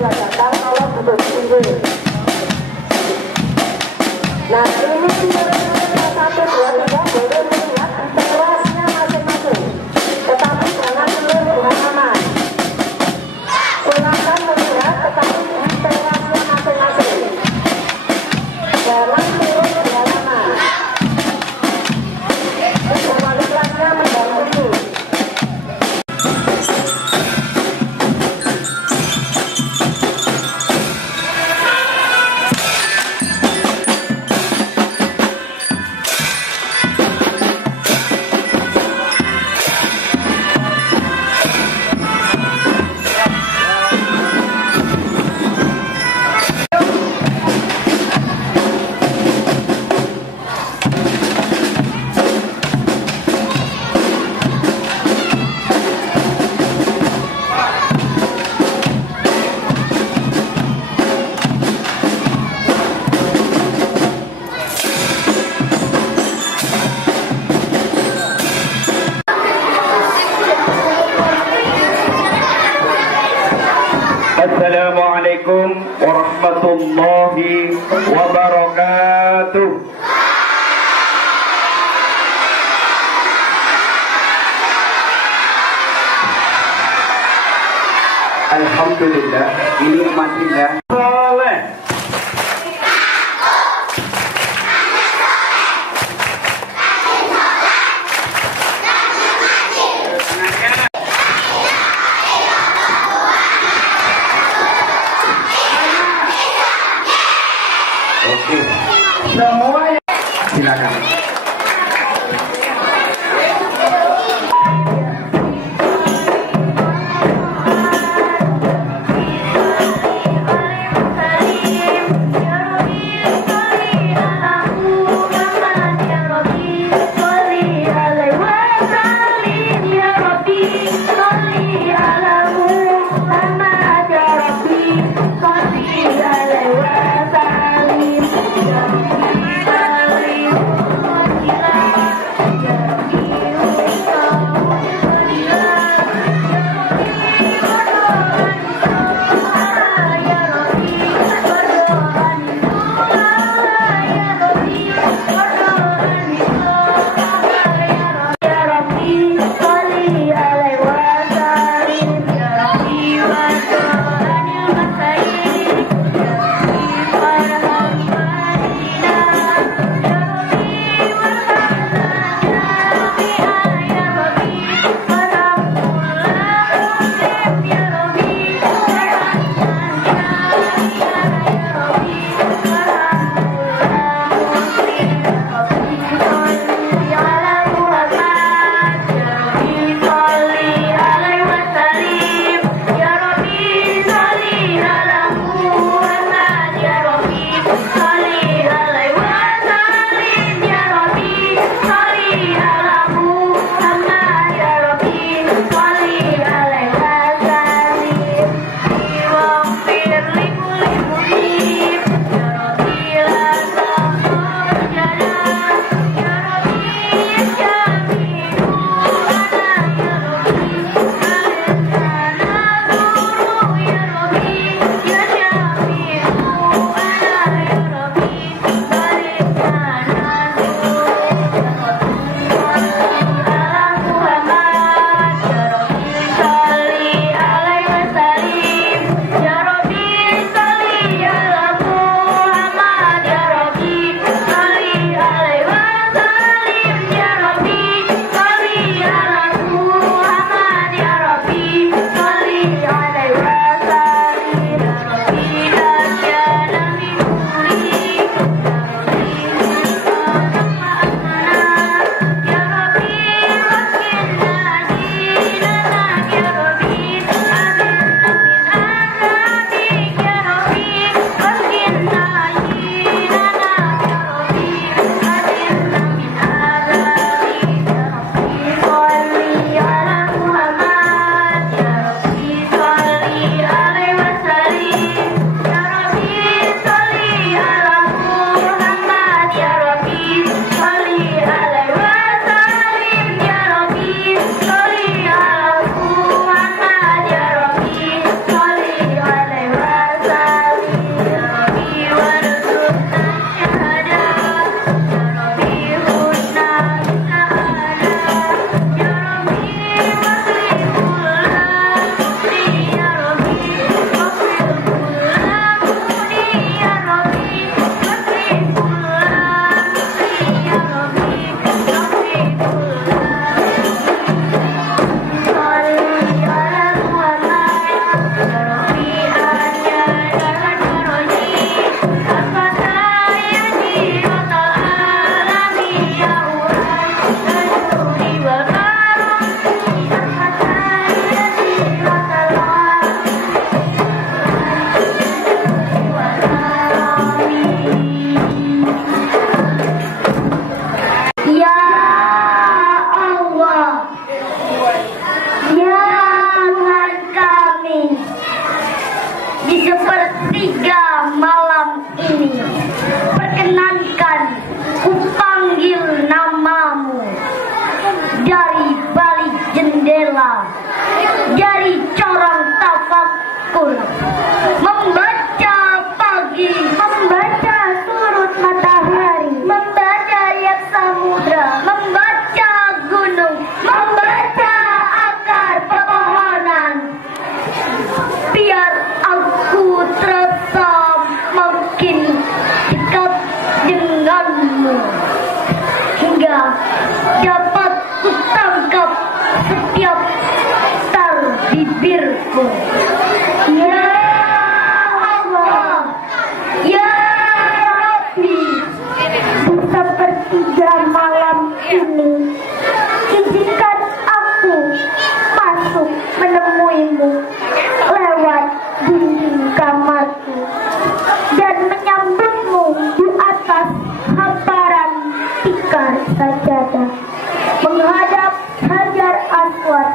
sudah datang, tolong duduk di sini. Nah, ini satu dua tiga boleh melihat di kelasnya masing-masing, tetapi jangan keluar dengan aman. Silakan melihat, tetapi di kelasnya masing-masing. Jangan turun ke halaman. Wali kelasnya mendampingi. Assalamualaikum warahmatullahi wabarakatuh. Alhamdulillah, ini umat indah soleh. Oke, semuanya silakan. ini. Perkenankan ku panggil namamu dari balik jendela, dari corong tafakur, membaca pagi, membaca surut matahari, membaca riak samudra, membaca gunung, membaca akar pepohonan. Biar aku terasa makin dekat denganmu, hingga dapat kutangkap setiap tar bibirku. Ya Allah, ya Rabbi, di sepertiga malam ini, izinkan aku masuk menemuimu lewat dinding kamarku dan menyambutmu di atas hamparan tikar sajadah, menghadap Hajar Aswad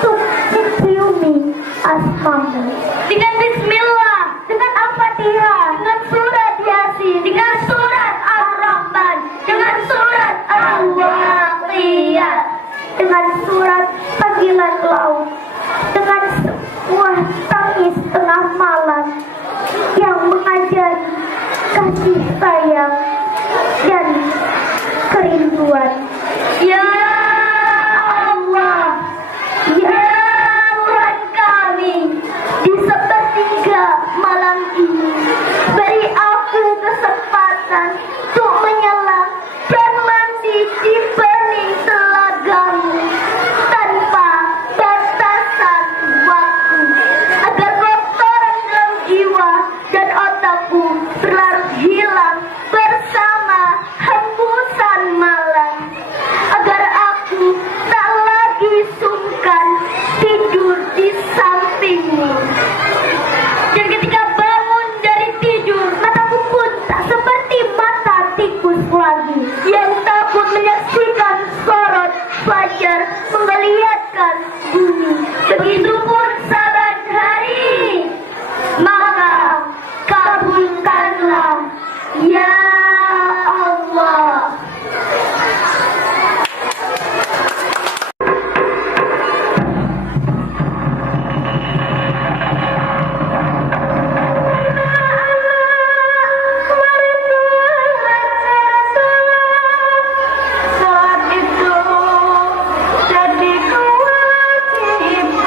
untuk menciumi asmamu. Dengan bismillah, dengan Al-Fatihah, dengan surat Yasin, dengan surat Ar-Rahman, dengan surat Al-Waqiah, dengan surat panggilan laut, dengan sebuah tangis tengah malam yang mengajari kasih sayang dan kerinduan. Ya Allah, ya Tuhan kami, di sepertiga malam ini beri aku kesempatan untuk menyelam dan mandi di bening telagamu tanpa batasan waktu, agar kotoran dalam jiwa dan otakku berlarut hilang bersama hembusan malam, agar aku tak lagi sungkan tidur di sampingmu. Dan ketika bangun dari tidur, mataku pun tak seperti mata tikus lagi yang takut menyaksikan sorot fajar menggeliatkan bumi. Begitupun saban hari, maka kabulkanlah ya Allah. Saat itu jadi kewajiban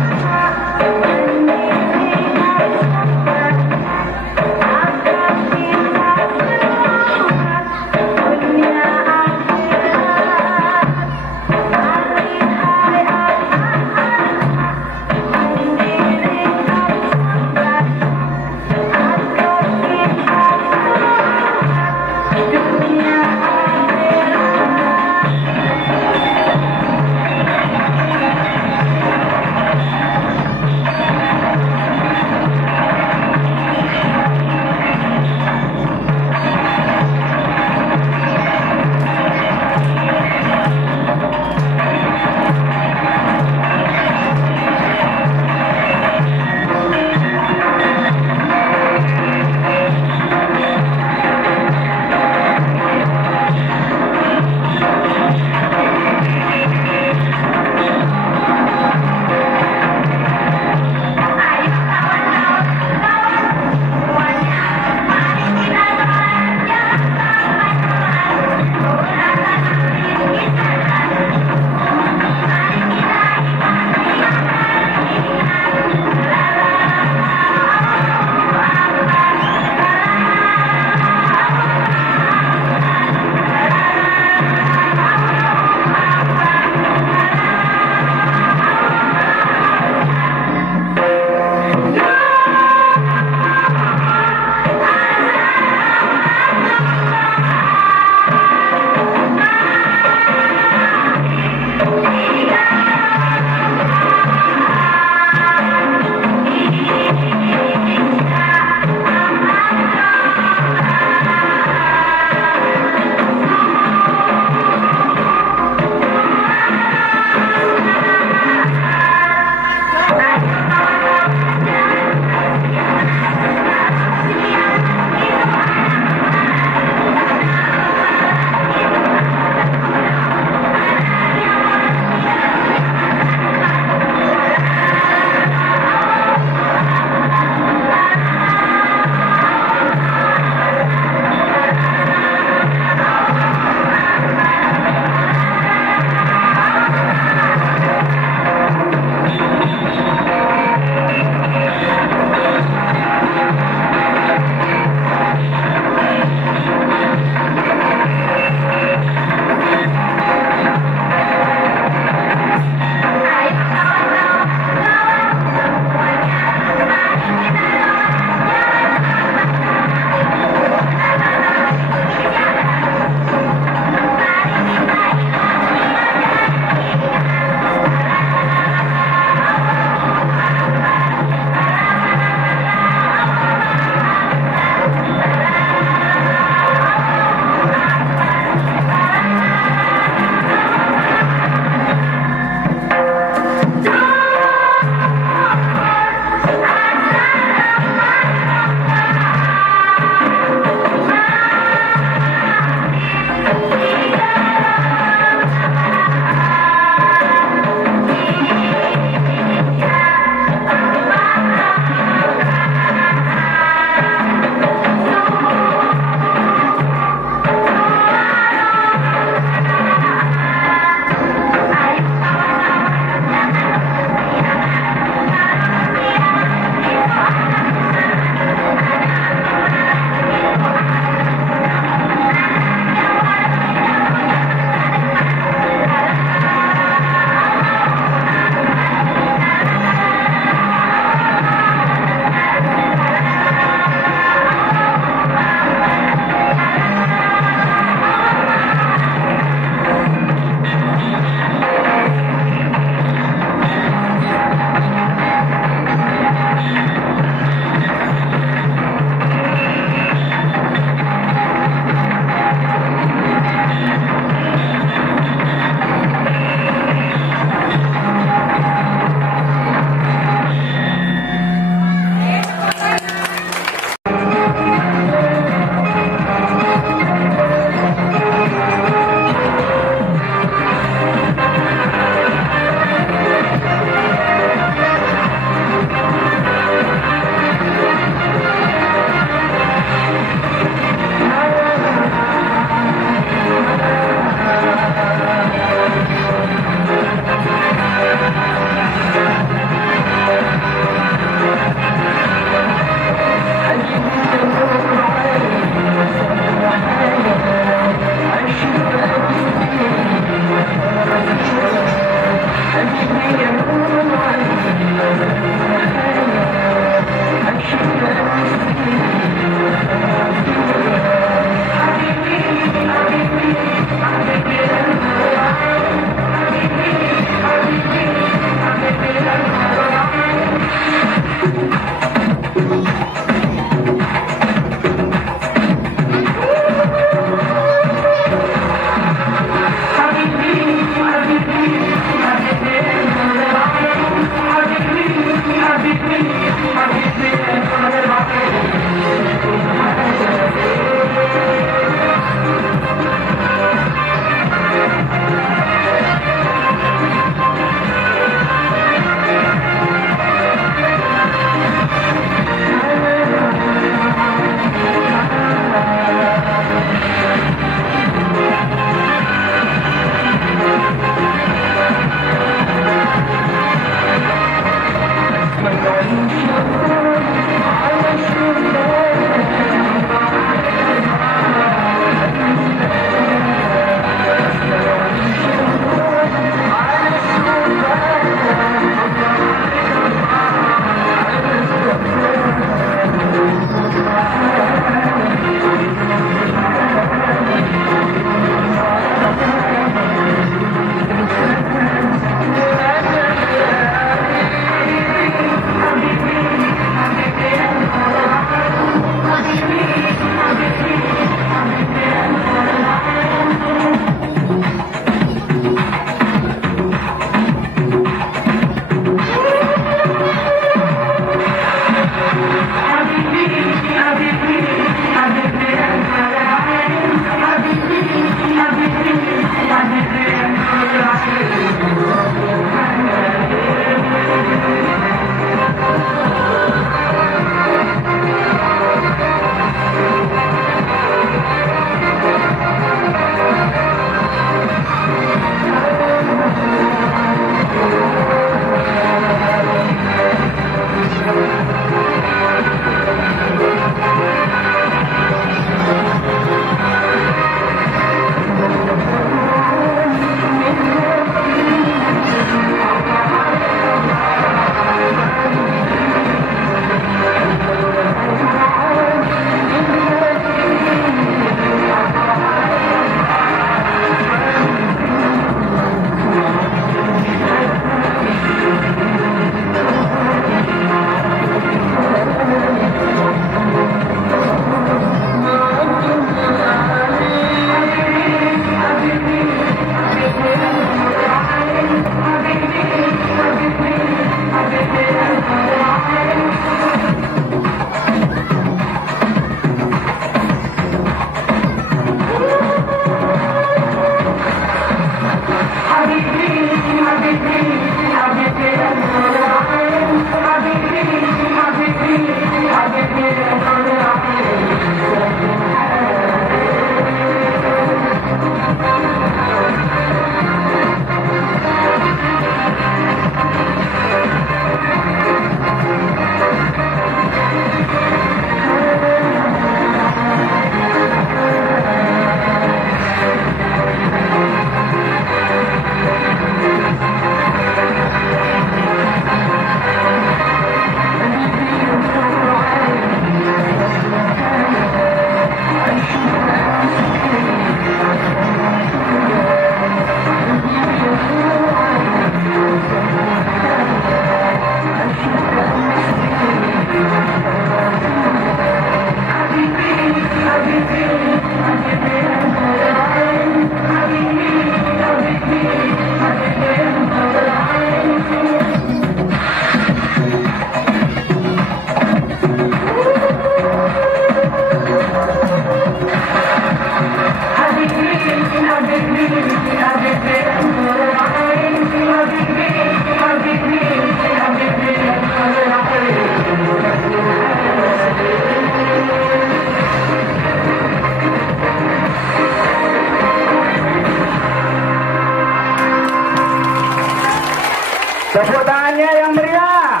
Tepuk tangannya yang meriah.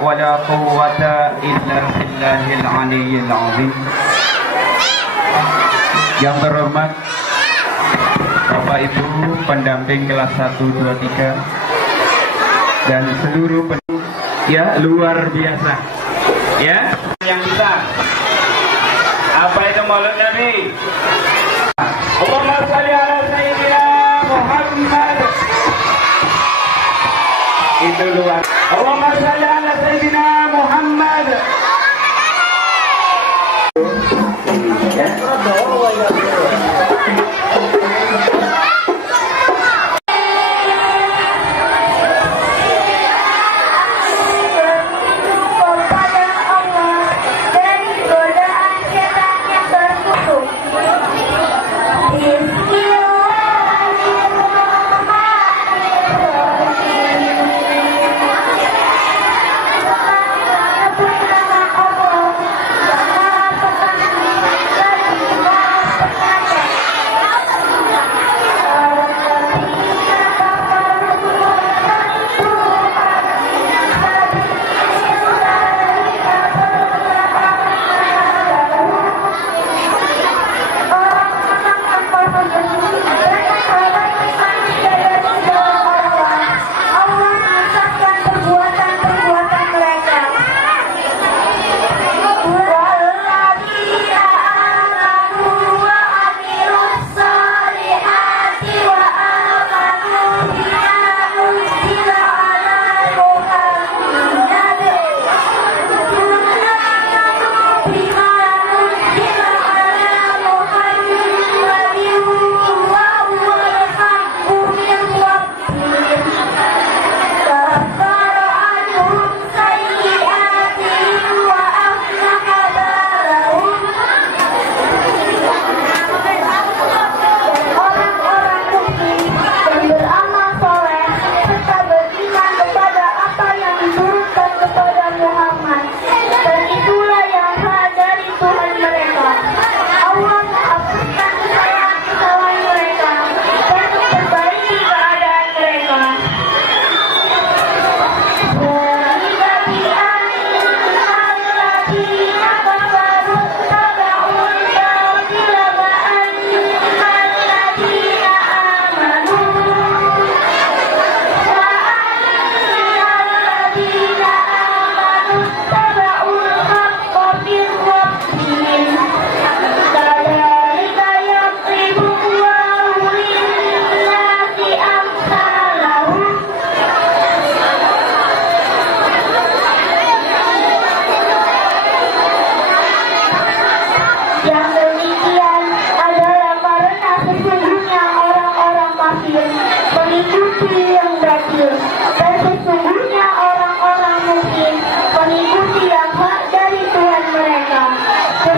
ولا قوة إلا بالله العلي العظيم. Yang terhormat Bapak Ibu pendamping kelas 1, 2, 3 dan seluruh ya luar biasa ya yang kita apa itu maulid Nabi. Allahumma sholli ala sayyidina Muhammad. Itu luar. Allahumma sholli ala sayyidina Muhammad. Ya.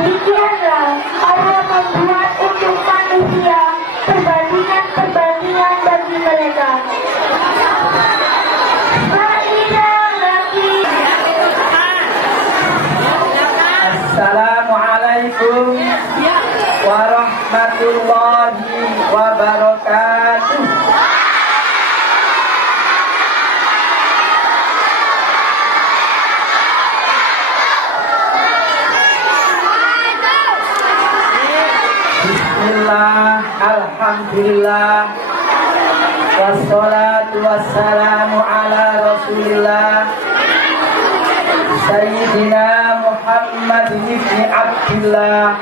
Demikianlah Allah membuat untuk manusia perbandingan bagi mereka. Assalamualaikum warahmatullahi wabarakatuh. Bismillah, alhamdulillah, wassalatu wassalamu ala rasulillah Sayyidina Muhammad ibn Abdillah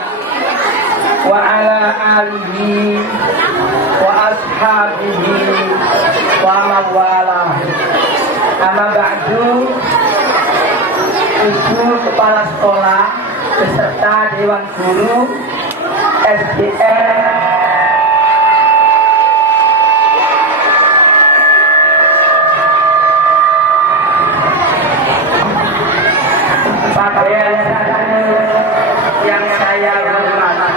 wa ala alihi wa ashabihi wa mawala. Amma ba'du. Ibu kepala sekolah beserta dewan guru SDN yang saya hormati,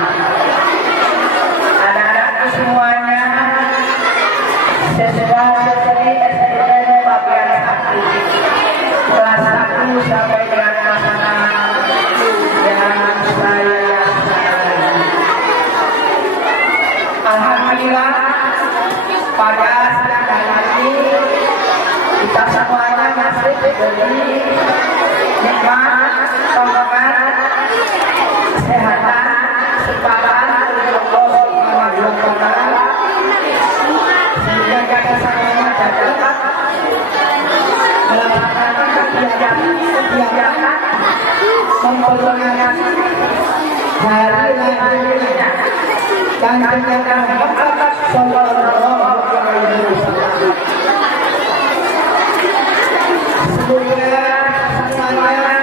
anak-anakku semuanya, siswa-siswi SDN Bagian 1 kelas 1 sampai dengan kelas 6 yang saya sayangi. Alhamdulillah, pada siang hari ini kita semuanya masih diberi nikmat, tolongan, kesehatan, kesabaran dari Allah Subhanahu wa Ta'ala, sehingga kita semuanya dapat melaksanakan kegiatan memperingati hari lahirnya Kanjeng Muhammad sallallahu alaihi wasallam. Semoga semuanya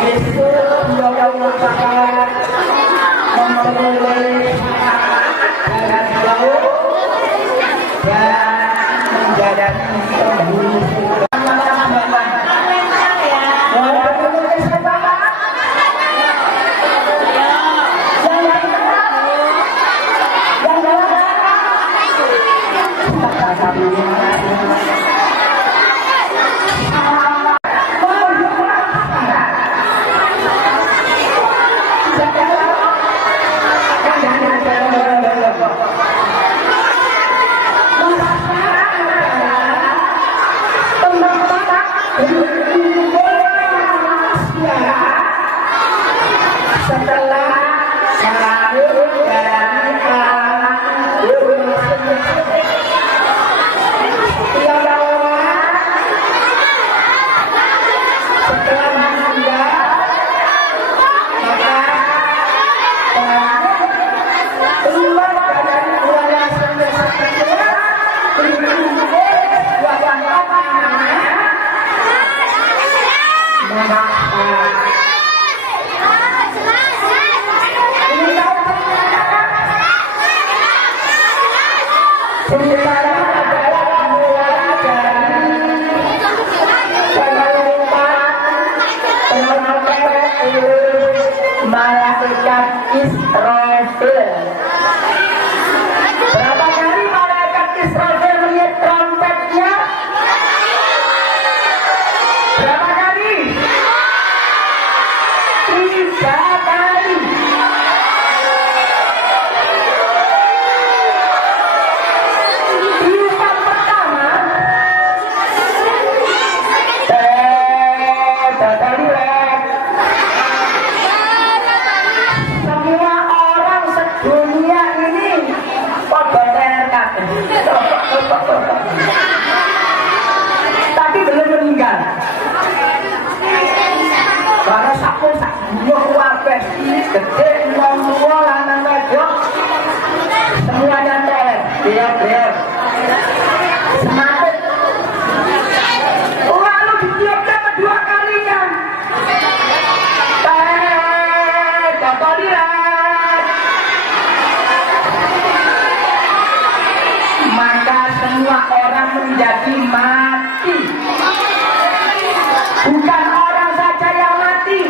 besok mudah-mudahan memperoleh dan jauh dan menjadi penghulu malaikat Israfil. Berapa kali malaikat Israfil melihat trompetnya? Berapa kali? 3 kali. Tiupan pertama, semua orang sedunia ini pada terkat, tapi belum meninggal. Karena sapun sakbuah warga ini gede, tua, lanang wedok, semuanya ter, semangat. Lalu ditiupkan kedua kalinya. Maka semua orang menjadi mati. Bukan orang saja yang mati,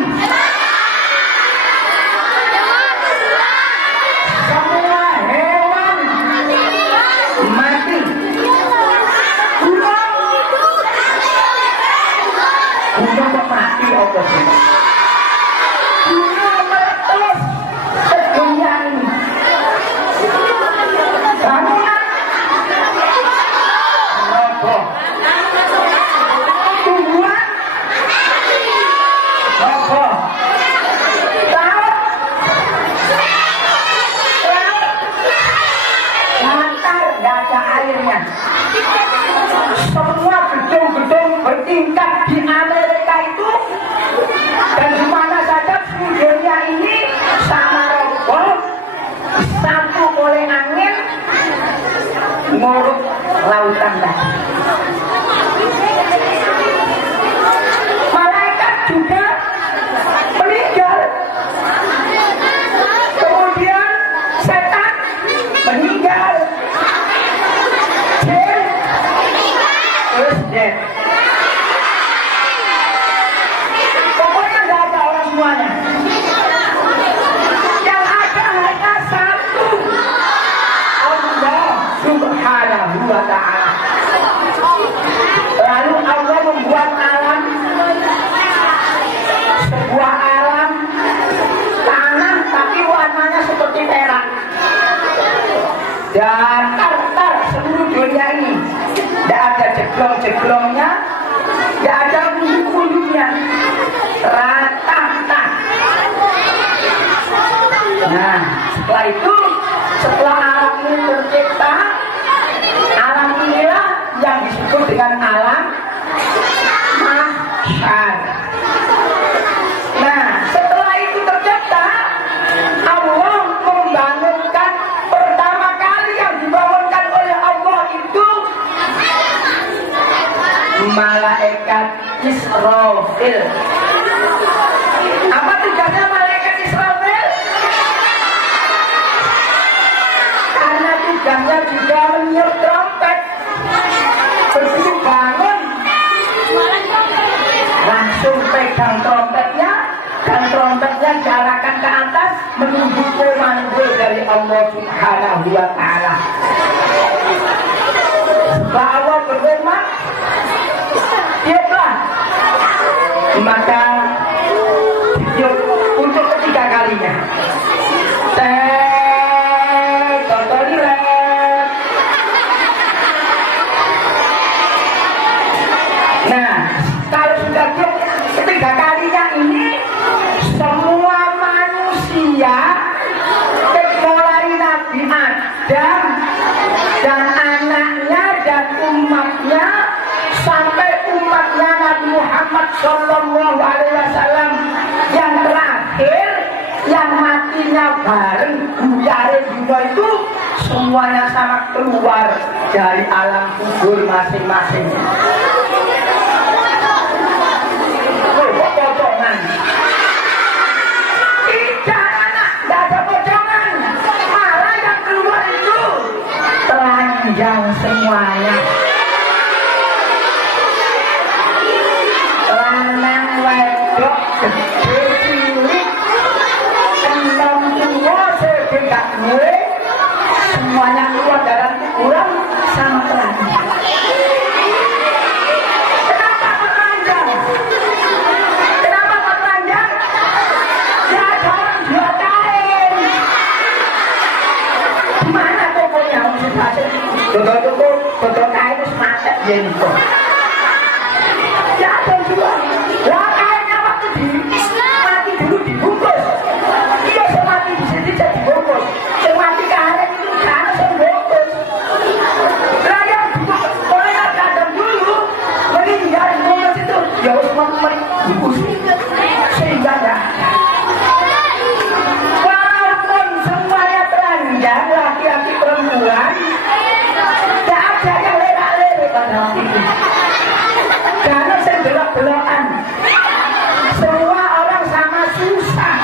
lautan tadi. Malaikat juga meninggal. Kemudian setan meninggal. Jin terus dead. Pokoknya nggak ada orang semuanya. Yang ada hanya satu, Allah Subhanahu wa ta'ala. Lalu Allah membuat alam, sebuah alam tanah tapi warnanya seperti perak. Datar seluruh dunia ini, tidak ada jeglong-jeglongnya, tidak ada ujung-ujungnya, rata. Nah, setelah itu, setelah alam ini tercipta, alam inilah yang disebut dengan alam mahsyar. Nah, setelah itu tercipta, Allah membangunkan, pertama kali yang dibangunkan oleh Allah itu malaikat Israfil. Apa tugasnya malaikat Israfil? Karena tugasnya juga meniup trompet. Begitu bangun, langsung pegang trompetnya, dan trompetnya diarahkan ke atas menunggu komando dari Allah Subhanahu wa ta'ala. Bahwa berfirman, tiuplah, maka tiup untuk ketiga kalinya. Nah, kalau sudah tiup ketiga kalinya ini, semua manusia mulai Nabi Adam dan anaknya dan umatnya sampai umatnya Nabi Muhammad Sallallahu Alaihi Wasallam yang terakhir, yang matinya bareng budaya dunia itu, semuanya sama keluar dari alam kubur masing-masing. Potongan. Tidak, anak, tidak ada potongan. Malah yang keluar itu telanjang semuanya. Lanang wedok gede cilik, enom tua sedekah gue, semuanya keluar dari kuburan sama telanjang. Kenapa kok telanjang? Kenapa kok telanjang? Ya ada orang jual kain. Gimana tokonya? Toko kain itu semacam ini kok. Ya ada jual. Lah kainnya waktu mati dulu dibungkus. Iya, saya mati di sini jadi dibungkus. Saya mati karet itu karena saya bungkus. Lah yang oleh Adam dulu meninggal bungkus itu, ya harus membungkus sehingga dah. Walaupun semuanya telanjang, laki-laki perempuan, tidak ada yang lerak-lerik pada waktu itu. Karena saya belok-belokan. Semua orang sama susah.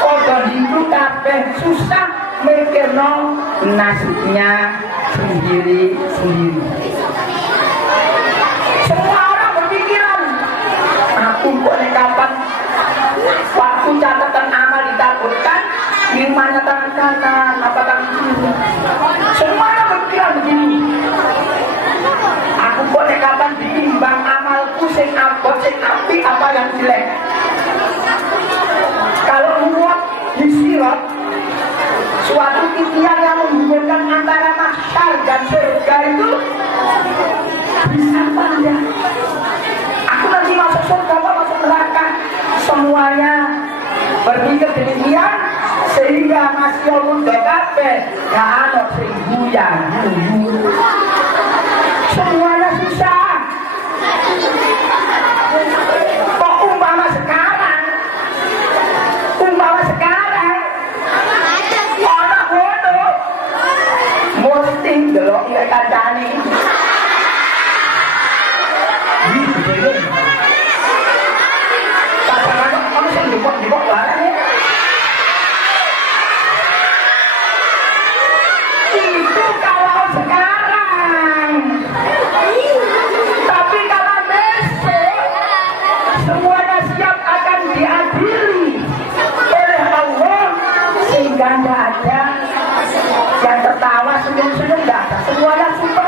Orang Hindu kabeh susah mikirno nasibnya sendiri-sendiri. Semua orang berpikiran, aku kok kapan waktu catatan amal ditaburkan, gimana tangan kanan, apa tangan kiri. Semua orang berpikiran begini. Aku kok kapan ditimbang amalku sing abot sing api apa yang jelek. Kalau muat di sirat, suatu titian yang menghubungkan antara mahsyar dan surga itu bisa pada. Aku nanti masuk surga apa masuk neraka, semuanya berpikir demikian sehingga masih muda kabeh gak ada sing buyang. Semuanya susah. Kok umpama sekarang orang bodoh mesti delok kancane singgah nggak ada, yang tertawa senyum-senyum nggak ada, semuanya super.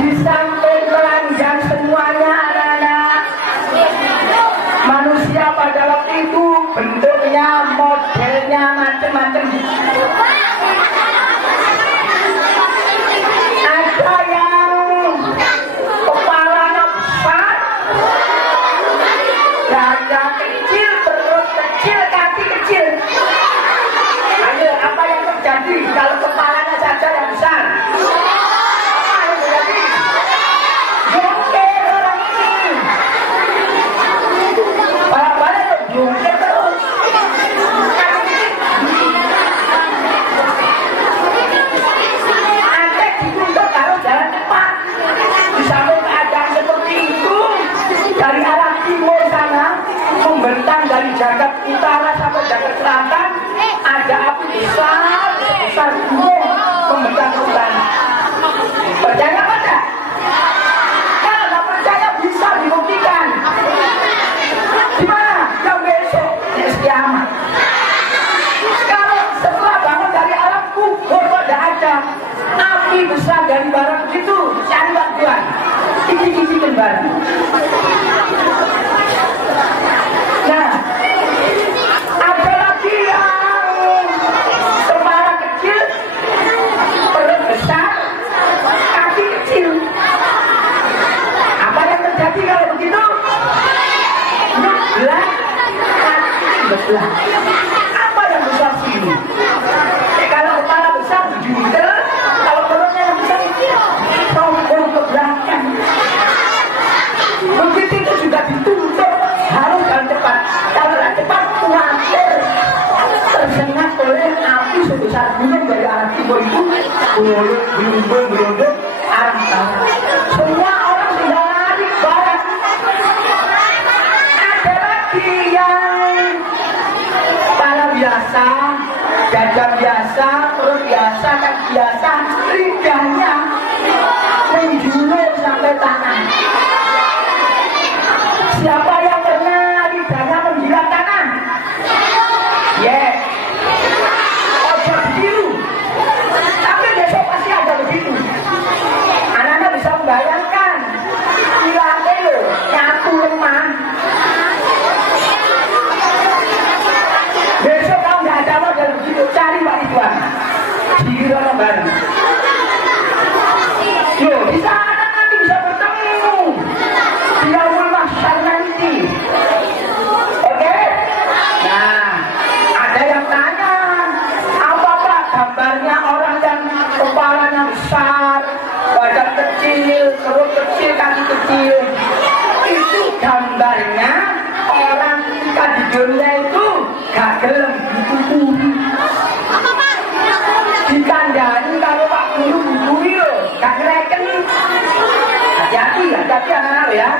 Di samping telanjang semuanya anak-anak, manusia pada waktu itu bentuknya, modelnya macam-macam. Ada yang kepalanya besar, dada kecil, perut kecil, kaki kecil. Ayo, apa yang terjadi kalau kepalanya saja yang besar? Apa yang terjadi? Jongkel orang ini. Balik-balik tuh, jongkel terus. Antek dituntut harus jalan cepat. Di samping keadaan seperti itu, dari arah timur sana membentang dari jagat utara sampai jagat selatan, ada api besar gunung membentang ke utara. Percaya apa enggak? Kalau nggak percaya bisa dibuktikan. Di mana? Yang besok di kiamat. Kalau setelah bangun dari alam kubur kok tidak ada api besar dari barang itu, cari bantuan. Kiki-kikikan barang. Nah, ada lagi yang kepala kecil, perut besar, kaki kecil. Apa yang terjadi kalau begitu? Ngebelah, kaki belah. Apa yang besar sini? Kalau kepala besar judel, kalau perutnya yang besar tombol ke belakang. Begitu itu juga dituntut harus jalan cepat. Kalau tidak cepat, khawatir tersengat oleh api sebesar gunung dari arah timur itu, berundung arah barat. Semua orang sudah lari ke barat. Ada lagi yang kepala biasa, dada biasa, perut biasa, kaki biasa, lidahnya menjulur sampai tangan. Siapa yang pernah lidahnya menjilat tangan? Yes. Ojo biru. Tapi besok pasti ada begitu. Anak-anak bisa membayangkan hilangnya loh, nyapu lemah. Besok kalau nggak ada model begitu, cari Pak Ridwan. Di Ronoban. Yo, di sana nanti bisa bertemu. Dia mahsyar nanti. Oke? Nah, ada yang tanya, apa Pak gambarnya orang yang kepalanya besar, badan kecil, perut kecil, kaki kecil? Itu gambarnya orang ketika di dunia itu gak gelem dituturi. Dikandani kalau Pak Guru buburi loh, gak ngereken. Hati-hati anak-anak ya.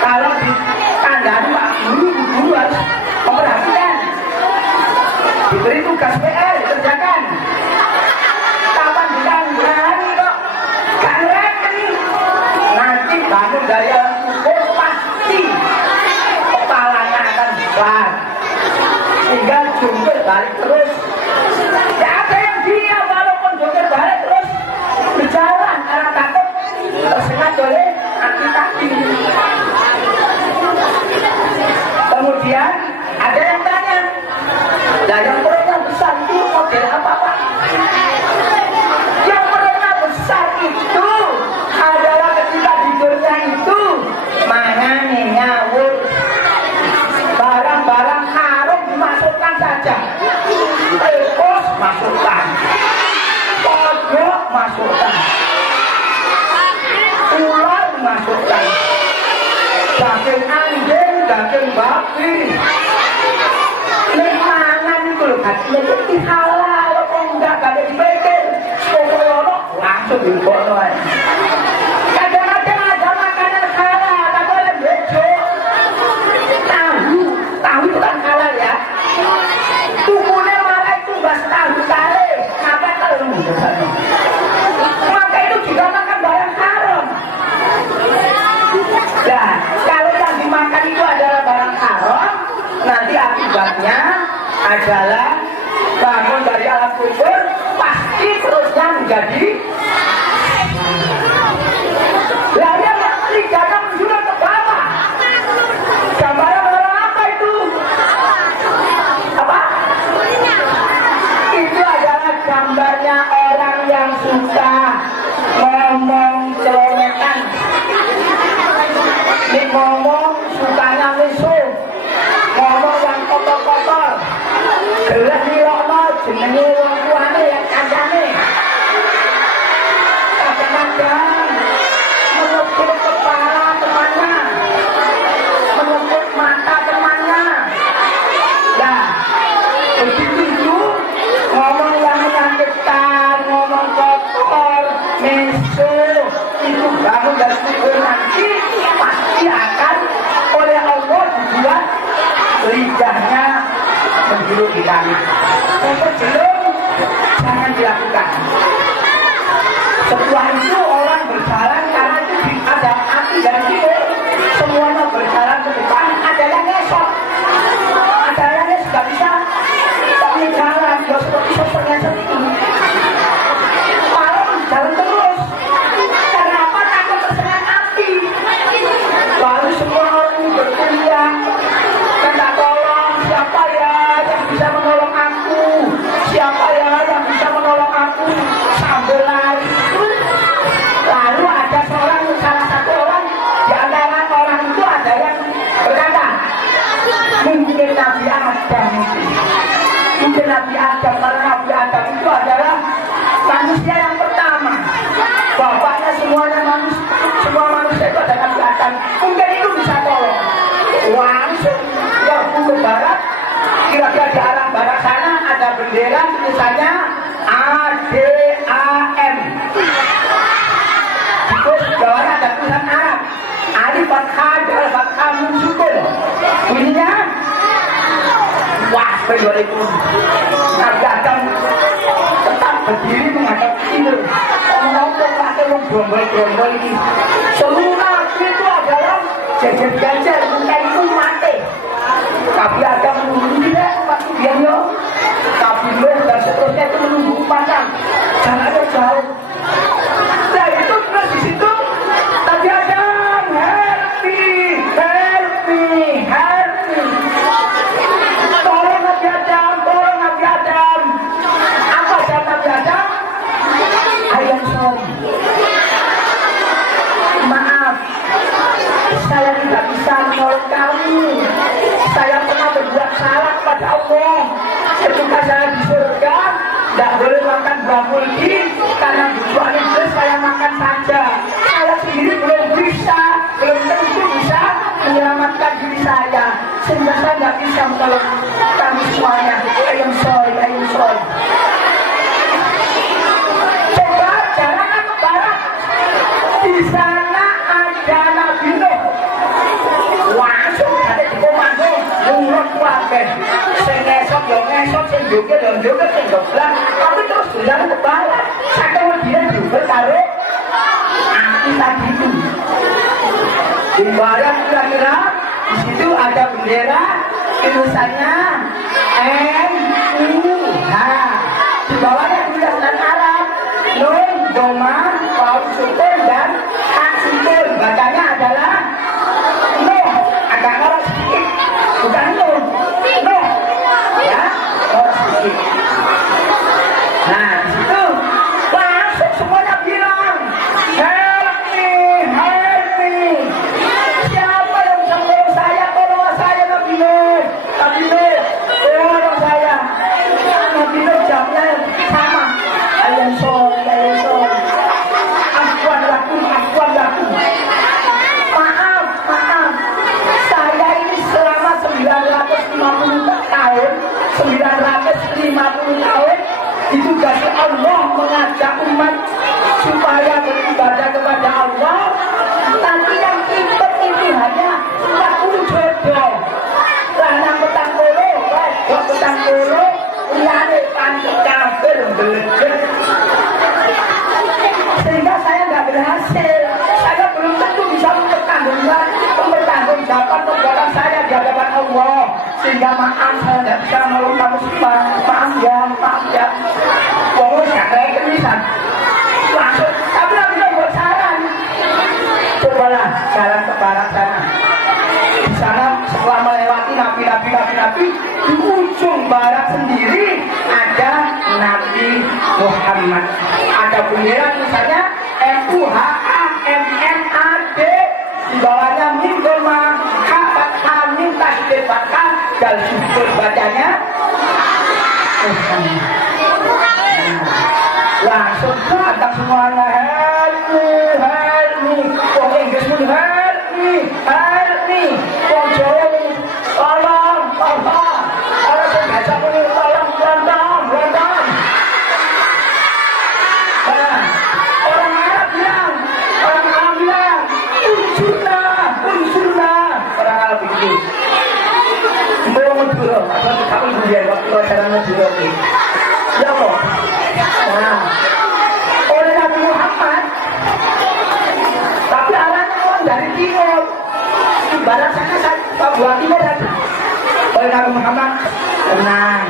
Kalau dikandani Pak Guru harus memperhatikan. Diberi tugas PR, kerjakan. Kapan dikandani kok gak ngereken, nanti bangun dari alam kubur pasti kepalanya akan besar. Tinggal jungkir balik terus. Tidak ada yang diam walaupun jungkir balik terus berjalan karena takut tersengat oleh kaki-kaki. Kemudian ada yang tanya, nah yang perutnya besar itu model apa Pak? Yang perutnya besar itu adalah ketika di dunia itu mangane ngawur, barang-barang haram dimasukkan saja. Terus masukkan, kodok masukkan, ular masukkan, daging anjing, daging babi. Mangan itu loh, itu halal, kok enggak ada dipikir, pokoknya langsung dibuat. Kadang-kadang ada makanan halal, tapi ada bejo. Tahu itu kan halal ya. Tubuhnya malah itu bahas tahu kali, apa telur? Maka itu juga makan barang haram. Nah, kalau yang dimakan itu adalah barang haram, nanti Nanti akibatnya adalah bangun dari alam kubur pasti terusnya menjadi lalu yang meninggalkan menjulang ke bawah. Gambaran orang apa itu? Apa? Itu adalah gambarnya orang yang suka ngomong celomekan. Ini ngomong sukanya misuh, ngomong yang kotor-kotor. Gelas nilokno jenenge wong tuane yang kancane. Kadang-kadang menepuk kepala temannya, menepuk mata temannya. Nah, begitu ngomong yang menyakitkan, ngomong kotor, misuh, itu bangun dari kubur nanti pasti akan oleh Allah dibuat lidahnya menghirup di tanah. Sebelum jangan dilakukan. Setelah itu orang berjalan karena itu ada api dari timur, semuanya berjalan ke depan. Ada yang ngesot, ada yang nggak bisa, tapi jalan ya seperti sosoknya itu. Malam jalan terus. Karena apa? Takut tersengat api. Lalu semua orang berteriak, minta tolong, siapa ya yang bisa menolong aku? Siapa ya yang bisa menolong aku? Sambil lari. Lalu ada salah satu orang di antara orang itu ada yang berkata, mungkin Nabi Adam itu. Mungkin Nabi Adam, karena Nabi Adam itu adalah manusia yang pertama. Bapaknya semuanya manusia, semua manusia itu ada Nabi Adam. Mungkin itu bisa tolong. Langsung dia ke barat, kira-kira di arah barat sana ada bendera tulisannya ADAM. Terus bawahnya ada tulisan Arab. Alif fathah, dal fathah, nun sukun. Bunyinya wah, itu Nabi Adam tetap berdiri menghadap timur. Ngomong pakai gerombol-gerombol ini. Seluruh Nabi itu adalah jajar-jajar, bukan itu mati. Nabi Adam menunggu tidak, pasti dia yo. Nabi Nuh dan seterusnya itu menunggu pandang. Jangan ada jauh. Nah itu terus di situ Nabi Adam, help me. Tolong Nabi Adam. Apa jawab Nabi Adam? I am sorry. Maaf, saya tidak bisa menolong kamu. Saya pernah berbuat salah kepada Allah. Ketika saya di surga, tidak boleh makan buah mulki karena buah iblis saya makan saja. Saya sendiri belum tentu bisa menyelamatkan diri saya, sehingga saya tidak bisa menolong kami semuanya. I am sorry. Coba jalan ke barat, di sana ada Nabi Nuh. Langsung ada di komando nurut wakil. Sing ngesot, sing joget, sing dobrak. Tapi terus berjalan ke barat. Saya kemudian juga taruh api tadi itu. Di barat kira-kira di situ ada bendera tulisannya MUH. Di bawahnya tulisan Arab Nun, Doma, Waw, Sukun dan Hak Sukun. Bacanya adalah Nuh. Agak ngorok sedikit, bukan Nuh, ya, ngorok sedikit. Nah di situ langsung semuanya bilang help me. Siapa yang bisa menolong saya? Tolong saya Nabi Nuh, tolong saya. Nabi Nuh jawabnya sama, I am sorry. Afwan lakum. Maaf. Saya ini selama 950 tahun ditugasi Allah mengajak umat supaya beribadah kepada Allah. Tapi yang ikut itu hanya 40 jodoh. Karena petang kolo, liane pantuk kafir beleget. Sehingga saya nggak berhasil. Saya belum tentu bisa mempertanggungjawabkan perbuatan saya di hadapan Allah. sehingga maaf saya tidak bisa menolong kamu semua. Maaf ya. Pokoknya nggak kayak kemisan. Langsung, tapi lagi buat saran. Cobalah jalan ke barat sana. Di sana setelah melewati nabi, di ujung barat sendiri ada Nabi Muhammad. Ada bendera misalnya MUHAMMAD, di bawahnya Mim Doma Hamim Tasdid Bakal dan syukur bacanya langsung datang semuanya, help me, wong Inggris pun help me, wong Jawa pun tolong, orang yang baca pun tolong, berondong. Nah, orang Arab bilang, unsurna, orang Arab itu. Mau Madura, atau kamu kemudian waktu acara Madura ini. Ya kok. Nah, oleh Nabi Muhammad, tapi arahnya orang dari timur, ibarat sana Papua Timur saja. Oleh Nabi Muhammad, tenang.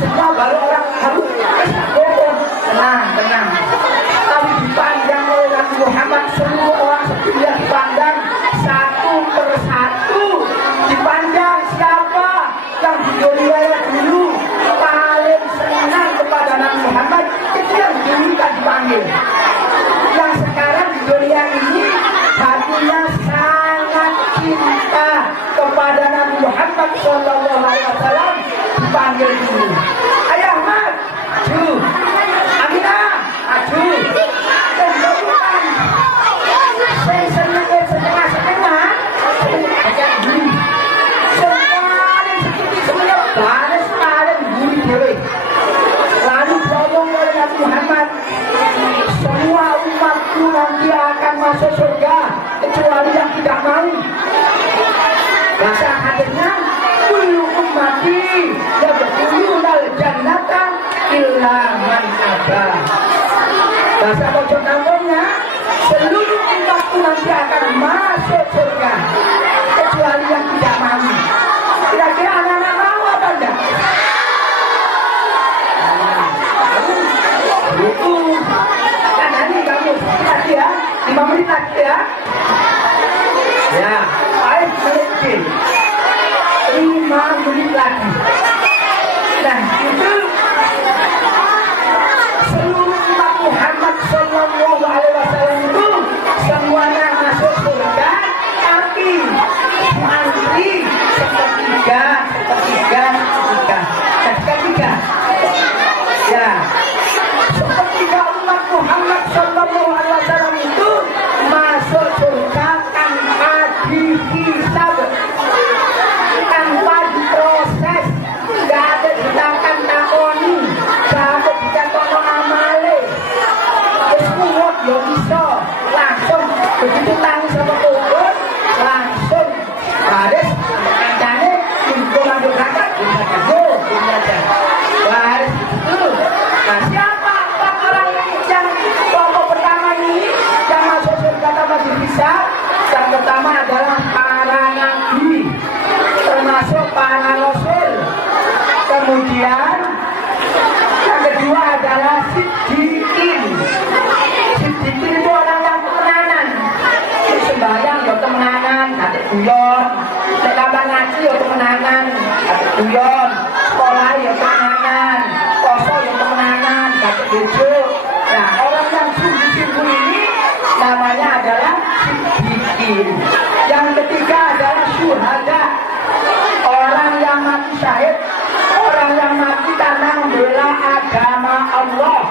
Semua baru orang harus tenang. Tapi dipandang oleh Nabi Muhammad, semua orang sedunia dipandang satu persatu, dipandang siapa yang di dunia dulu paling senang kepada Nabi Muhammad, itu yang dulu kan dipanggil. Yang sekarang di dunia ini hatinya sangat cinta kepada Nabi Muhammad SAW, dipanggil dulu. Ayah Ahmad, maju. Aminah, maju. Lalu ngomong oleh Nabi Muhammad, semua umatku nanti akan masuk surga kecuali yang tidak mau. Bahasa hadisnya, kullu ummati yadkhulunal jannata illa man aba. Bahasa bocor namanya, seluruh umatku nanti akan masuk surga kecuali yang tidak mau. Kira-kira anak-anak mau apa enggak? Itu kan nanti kamu lagi ya, 5 menit lagi ya. Ya, 5 menit lagi. Nah, itu seluruh umat Muhammad Sallallahu Alaihi Wasallam itu semuanya masuk surga, tapi antri sepertiga. Ya, sepertiga umat Muhammad Sallallahu Alaihi Wasallam itu masuk surga tanpa dihisab, tanpa diproses, nggak ada ditakkan takoni, nggak ada dikatono amale. Semua dia bisa langsung begitu tangis sama Tuhan, langsung harus kancane untuk lanjut kakak, bisa jago. Harus itu. Nah, siapa orang yang kelompok pertama ini yang masuk surga tanpa dihisab? Yang pertama adalah para nabi, termasuk para rasul. Kemudian yang kedua adalah siddiqin. Siddiqin itu orang yang temenanan. Sembahyang ya temenanan, kata guyon. Kapan ngaji ya temenanan, kata guyon. Sekolah ya temenanan, poso ya temenanan, kata bujuk. Nah, orang yang sungguh-sungguh ini namanya adalah siddiqin. Yang ketiga adalah syuhada, orang yang mati syahid, orang yang mati karena membela agama Allah.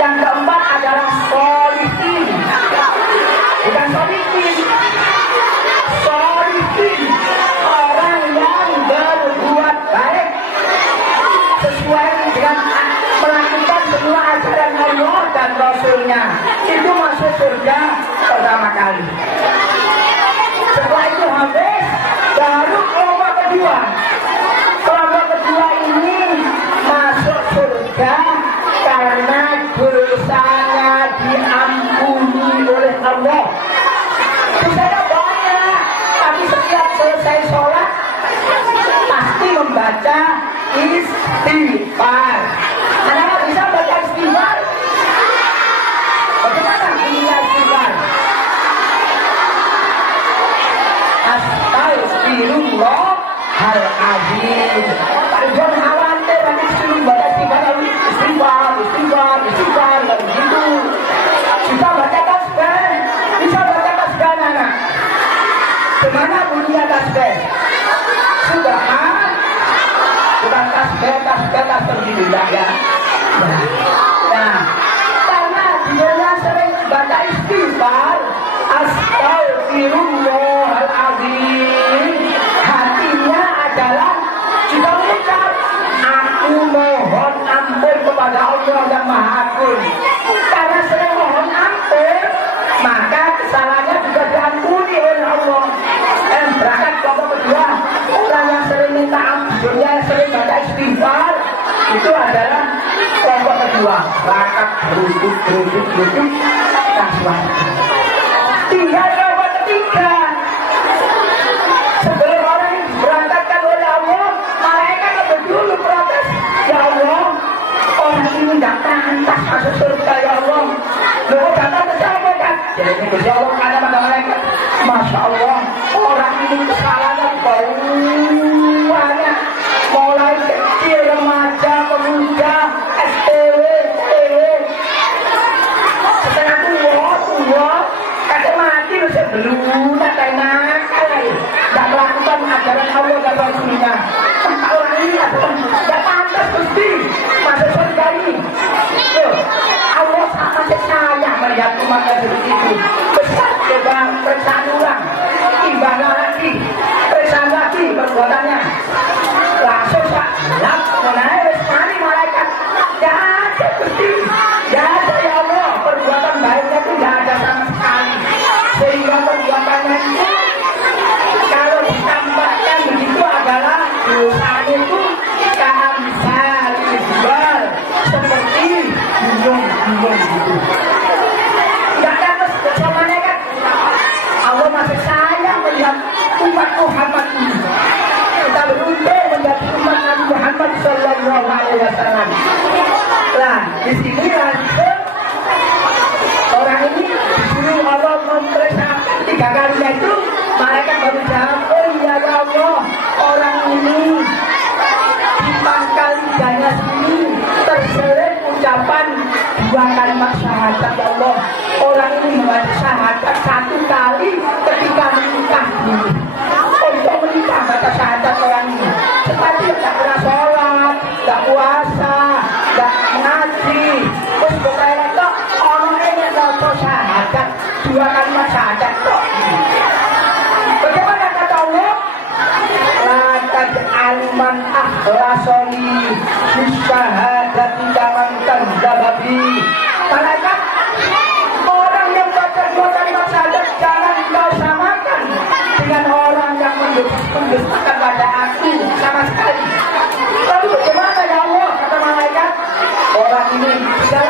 Yang keempat adalah sholihin, bukan sholihin, orang yang berbuat baik sesuai dengan melakukan semua ajaran Allah dan Rasulnya, itu masuk surga pertama kali. Setelah itu habis, baru kelompok kedua. Kelompok kedua ini masuk surga karena dosanya diampuni oleh Allah. Dosanya banyak, tapi setiap dosa baca istighfar. Anak-anak bisa baca istighfar? Bagaimana bunyinya istighfar? Astagfirullahaladzim. Jangan khawatir nanti disuruh baca istighfar, istighfar, nggak begitu. Bisa baca tasbih, anak. Gimana bunyinya tasbih? Subhan, bukan tasbih tidak ya. Nah, karena dia sering baca istighfar, astagfirullahaladzim, hatinya adalah juga mengucap, aku mohon ampun kepada Allah yang Maha Agung. Karena sering mohon ampun, maka kesalahannya juga diampuni oleh Allah. Berangkat kelompok kedua, orang yang sering minta ampun, yang sering baca istighfar, itu adalah kelompok kedua. Berangkat geruduk, kasuan. Tinggal kelompok ketiga. Sebelum orang yang diberangkatkan oleh Allah, malaikat lebih dulu protes. Ya Allah, orang ini tidak pantas masuk surga ya Allah. Lalu datang ke siapa kan? Jadi ini ya Allah ada pada malaikat. Masya Allah, orang ini kesalahannya banyak. Mulai kecil, remaja, pemuda, STW, setengah tua, kadang mati lu sebelum tak nakal, tak melakukan ajaran Allah dan Rasulnya. Orang ini tidak pantas mesti masuk surga ini. Allah sangat sayang melihat umatnya seperti itu. Besar coba periksa ulang, timbang lagi, periksa lagi perbuatannya. Langsung tak gelap, menaik sekali malaikat. Tidak ada mesti, tidak ada ya Allah. Perbuatan baiknya itu tidak ada sama sekali. Sehingga perbuatannya itu kalau ditambahkan begitu adalah dosanya itu kamsal isbal, seperti gunung gitu. Tidak ada kesamanya kan? Allah masih sayang melihat umat Muhammad ini. Kita beruntung menjadi umat Nabi Muhammad Sallallahu Alaihi Wasallam. Nah, di sini langsung orang ini disuruh Allah memerintahkan 3 kali itu, malaikat baru jawab, oh iya ya Allah, orang ini di pangkal lidahnya sini terselip ucapan 2 kalimat syahadat ya Allah. Orang ini membaca syahadat 1 kali ketika menikah dulu. Untuk menikah baca syahadat orang ini. Seperti tidak pernah sholat, tidak puasa, tidak ngaji. Terus pokoknya itu orang ini baca syahadat 2 kalimat syahadat kok. Bagaimana kata Allah? Laqad aliman akhlasoni bisyahadati kaman kazzababi. Malaikat, orang yang baca 2 kalimat syahadat jangan kau samakan dengan orang yang mendustakan pada aku sama sekali. Lalu bagaimana ya Allah? Kata malaikat, orang ini bisa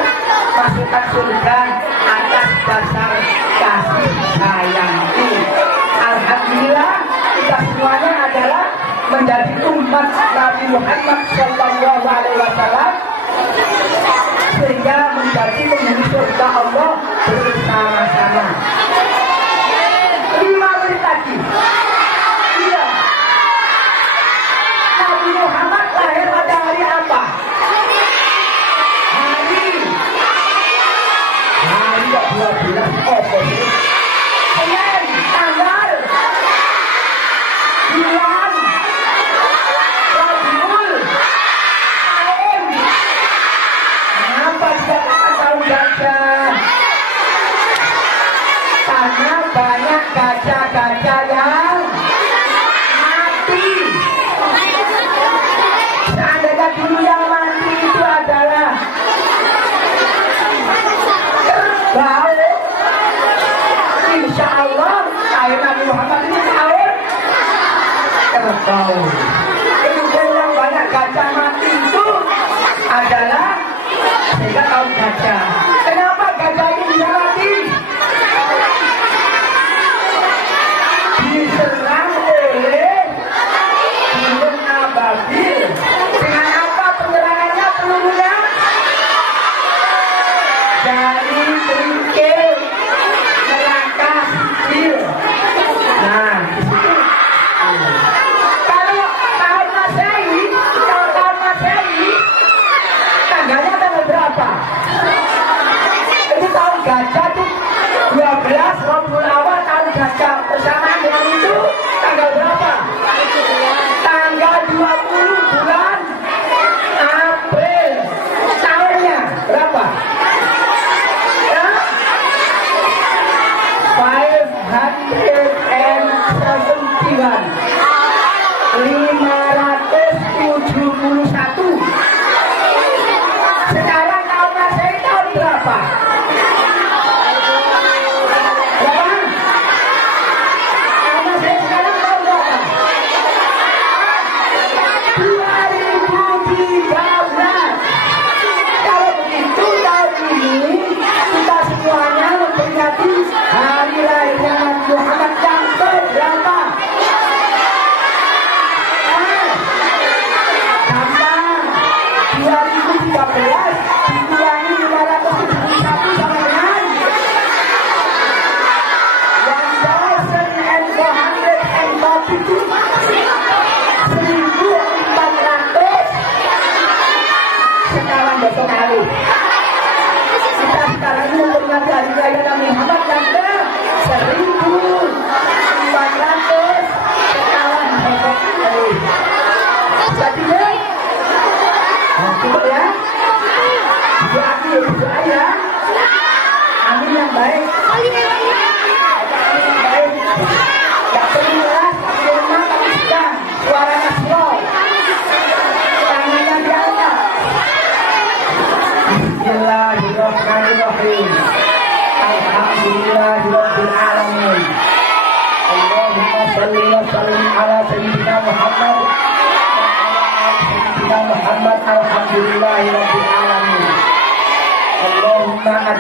masukkan surga atas dasar kasih sayangku. Alhamdulillah, kita semuanya adalah menjadi umat Nabi Muhammad Sallallahu Alaihi Wasallam, sehingga menjadi penghuni surga Allah bersama-sama. 5 menit lagi. Iya. Nabi Muhammad lahir pada hari apa? Hari 12 Oktober. Senin, tanggal, bulan, Rabiul Awal. Kenapa dikatakan tahun gajah? Karena banyak gajah-gajah yang mati. Seandainya dulu yang mati itu adalah kerbau, insya Allah tahun Nabi Muhammad ini tahun kerbau. Kemudian yang banyak gajah mati itu adalah sehingga tahun gajah. Kenapa gajah ini bisa mati? Diserang oleh gunung ababil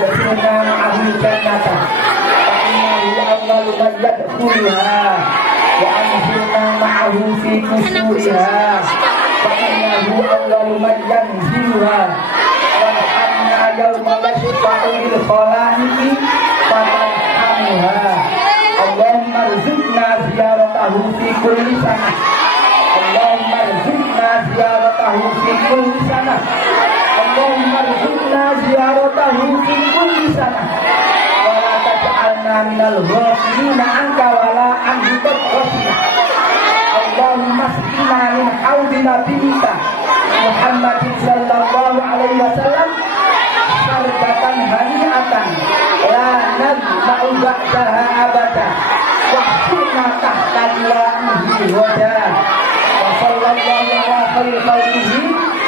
yadkhuluna ma'ahul jannata fa innahu awwalu man yadkhuluha wa anzilna ma'ahu fi qusuriha fa innahu awwalu man yanziluha wa anna yawma yashfa'u lil khalaiqi fa tarhamuha Allahumma rzuqna ziyaratahu fi kulli sanah Allahumma rzuqna ziyaratahu fi kulli sanah Allahumma rzuqna ziyaratahu fi kulli sanah wa la taj'alna minal ghafilina anka wa la an ghafilina Allahumma asqina min haudi nabiyyika Muhammadin sallallahu alaihi wasallam sarbatan hani'atan la nadma'u ba'daha abada wa sunna tahta liwa'ihi wada wa sallallahu ala khairi khalqihi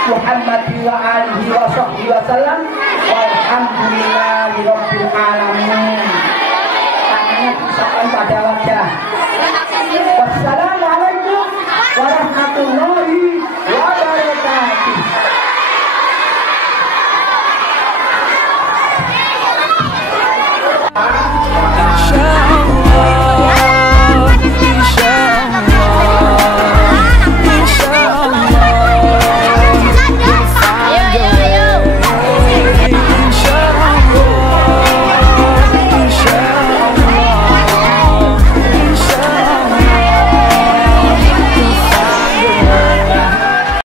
Muhammadin wa alihi wa sahbihi wa sallam walhamdulillahi rabbil alamin. Tangannya pusatkan pada wajah. Wassalam.